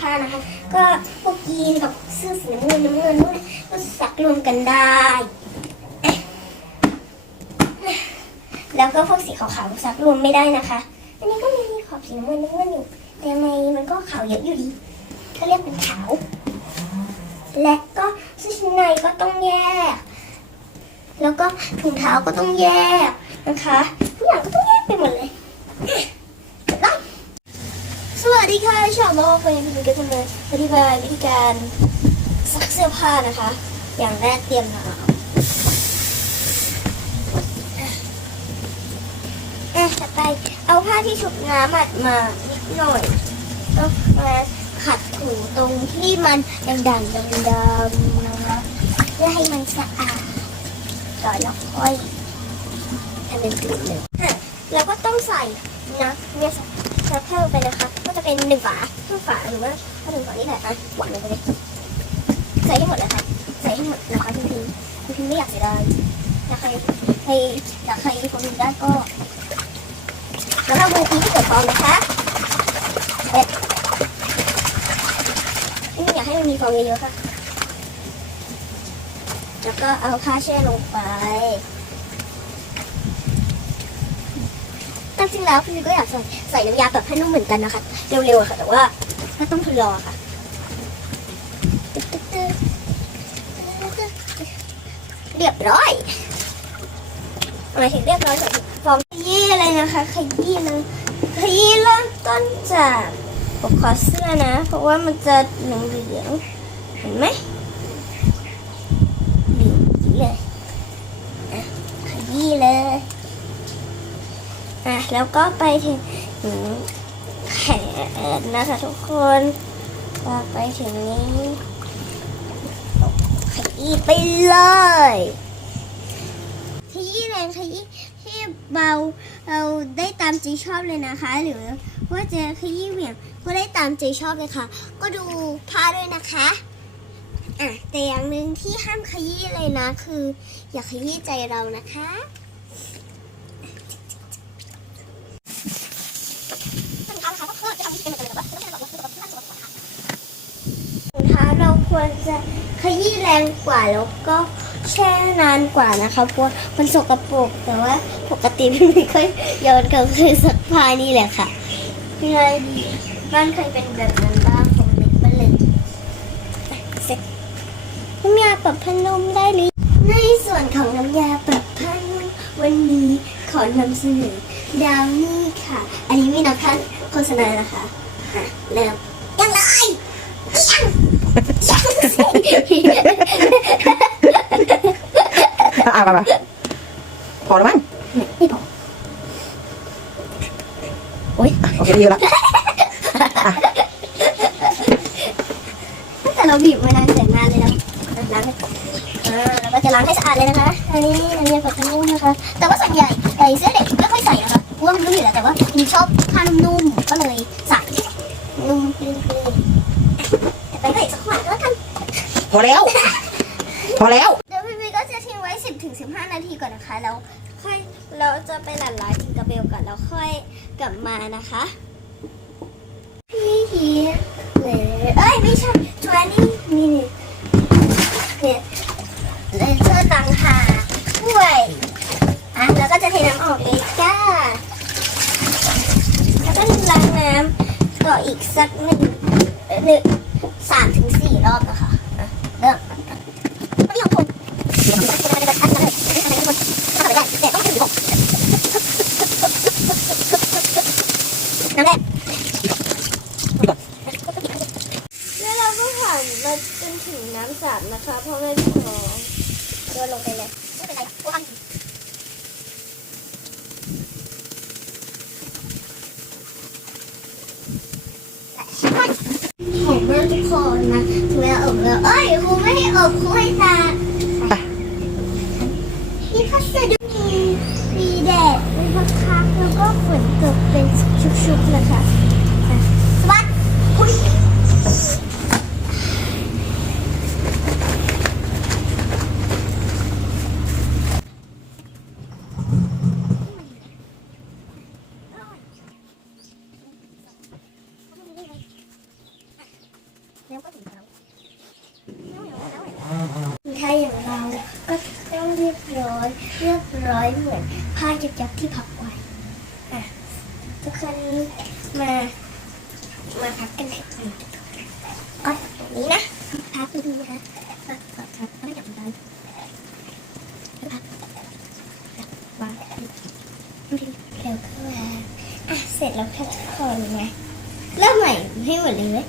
ผ้านะคะ ก็พวกยีนกับเสื้อสีน้ำเงินน้ำเงินนู่นก็ซักรวมกันได้ แล้วก็พวกสีขาวๆซักรวมไม่ได้นะคะ อันนี้ก็มีขอบสีน้ำเงินน้ำเงินอยู่ แต่ทำไมมันก็ขาวเยอะอยู่ดีเขาเรียกเป็นขาว และก็เสื้อชั้นในก็ต้องแยก แล้วก็ถุงเท้าก็ต้องแยกนะคะทุกอย่างก็ต้องแยกไปหมดเลย ดีค่ะชาวโลกวันนี้เราจะมาอธิบายวิธีการซักเสื้อผ้านะคะ อย่างแรกเตรียมหนาวอะต่อไปเอาผ้าที่ชุบน้ำมามานิดหน่อยแล้วมาขัดถูตรงที่มันด่างๆดำๆนะคะเพื่อให้มันสะอาดก่อแล้วค่อยทำเป็นกลุ่มหนึ่งอะแล้วก็ต้องใส่นะเนี่ยใส่น้ำเพิ่มไปนะคะ ก็จะเป็นหนึ่งฝาครึ่งฝาหรือว่าถ้าหนึ่งฝานี่แหละอะหวานลงไปเลยใส่ให้หมดเลยค่ะใส่ให้หมดนะคะพี่พิมพี่พิมไม่อยากเสียดายถ้าใครใครอยากใครคนดูได้ก็แล้วเรามือตีที่เกิดฟองนะคะเอไม่อยากให้มันมีฟองเยอะๆค่ะแล้วก็เอาผ้าแช่ลงไปตาม จริงแล้วพี่ก็อยากใส่ใส่น้ำยาแบบให้นุ่มเหมือนกันนะคะ เร็วๆค่ะ แต่ว่าถ้าต้องทนรอค่ะเรียบร้อยหมายถึงเรียบร้อยจากฟองขยี้เลยนะคะขยี้เลยขยี้เริ่มต้นจากปกคอเสื้อนะ เพราะว่ามันจะเหลืองๆเห็นไหมเหลยอะขยี้เลย แล้วก็ไปถึงแขนนะคะทุกคนก็ไปถึงนี้ขยี้ไปเลยขยี้แรงขยี้ให้เบาเราได้ตามใจชอบเลยนะคะ หรือว่าจะขยี้เหวี่ยงก็ได้ตามใจชอบเลยค่ะ ก็ดูผ้าด้วยนะคะอะแต่อย่างหนึ่งที่ห้ามขยี้เลยนะคือ อย่าขยี้ใจเรานะคะรองเท้าเรา ควรจะขยี้แรงกว่าแล้วก็แช่นานกว่านะคะเพราะมันสกปรกแต่ว่าปกติพี่ไม่ค่อยโยนกับเคยซักผ้านี่แหละค่ะพี่ไรดีบ้านเคยเป็นแบบนั้นบ้างผมเล็กบ้านเลยเสร็จน้ำยาปรับผ้านุ่มได้หรือในส่วนของน้ำยาปรับผ้านุ่มวันนี้ขอนำเสนอดาวนี่ค่ะ อันนี้ไม่นับท่านโฆษณานะคะอะเริ่มยังเลยยังยัง อะมามาพอแล้วมั้งไม่พอโอ๊ยโอเคดีแล้วแต่เราบีบมานานแสนนานเลยนะล้างให้อ่าแล้วก็จะล้างให้สะอาดเลยนะคะ อันนี้อันนี้แบบนุ่มนะคะ แต่ว่าส่วนใหญ่ไอ้เสื้อเด็กไม่ค่อยใส่นะคะเพราะว่ามันรู้อยู่แล้วแต่ว่ามีชอบผ้านุ่มๆก็เลยใส่นุ่มลื่นๆแต่ไปก็อีกสักหน่อยก็แล้วกัน พอแล้ว พอแล้ว เดี๋ยวพี่พีก็จะทิ้งไว้ 10ถึง15 นาทีก่อนนะคะ แล้วค่อยเราจะไปหลั่นล้างกินกระเบลก่อนแล้วค่อยกลับมานะคะ พี่ฮีเลยเอ้ยไม่ใช่ทวนี่นี่เนี่ยเลเซอร์ต่างหากด้วยอะแล้วก็จะเทน้ำออกเลยจ้าแล้วก็ล้างน้ำต่ออีกสักหนึ่งเอ่อหนึ่งสามถึงสี่รอบนะคะอะเริ่มไม่ยอมทนน้ำแรก แล้วเราก็ผ่านมาจนถึงน้ำสาม นะคะเพราะไม่พอโยนลงไปเลยไม่เป็นไรโอ้ยหอมมากทุกคนนะถึงเวลาอบแล้วเอ้ยครูไม่ให้อบครูให้ตากมีพัสดุมีมีแดดมีพักพักแล้วก็ฝนตกเป็นชุกๆนะคะอะสวัสดี น แล้วก็ ถ้าอย่างเราก็ต้องเรียบร้อยเรียบร้อยเหมือนผ้าจับๆที่พับไว้อะทุกคนมามาพับกันเถอะก็อย่างนี้นะพับดูนะคะพับก่อนครับไม่จับกันพับวางเดี๋ยวก็วางอะเสร็จแล้วค่ะทุกคนไงเริ่มใหม่ให้หมดเลยไหม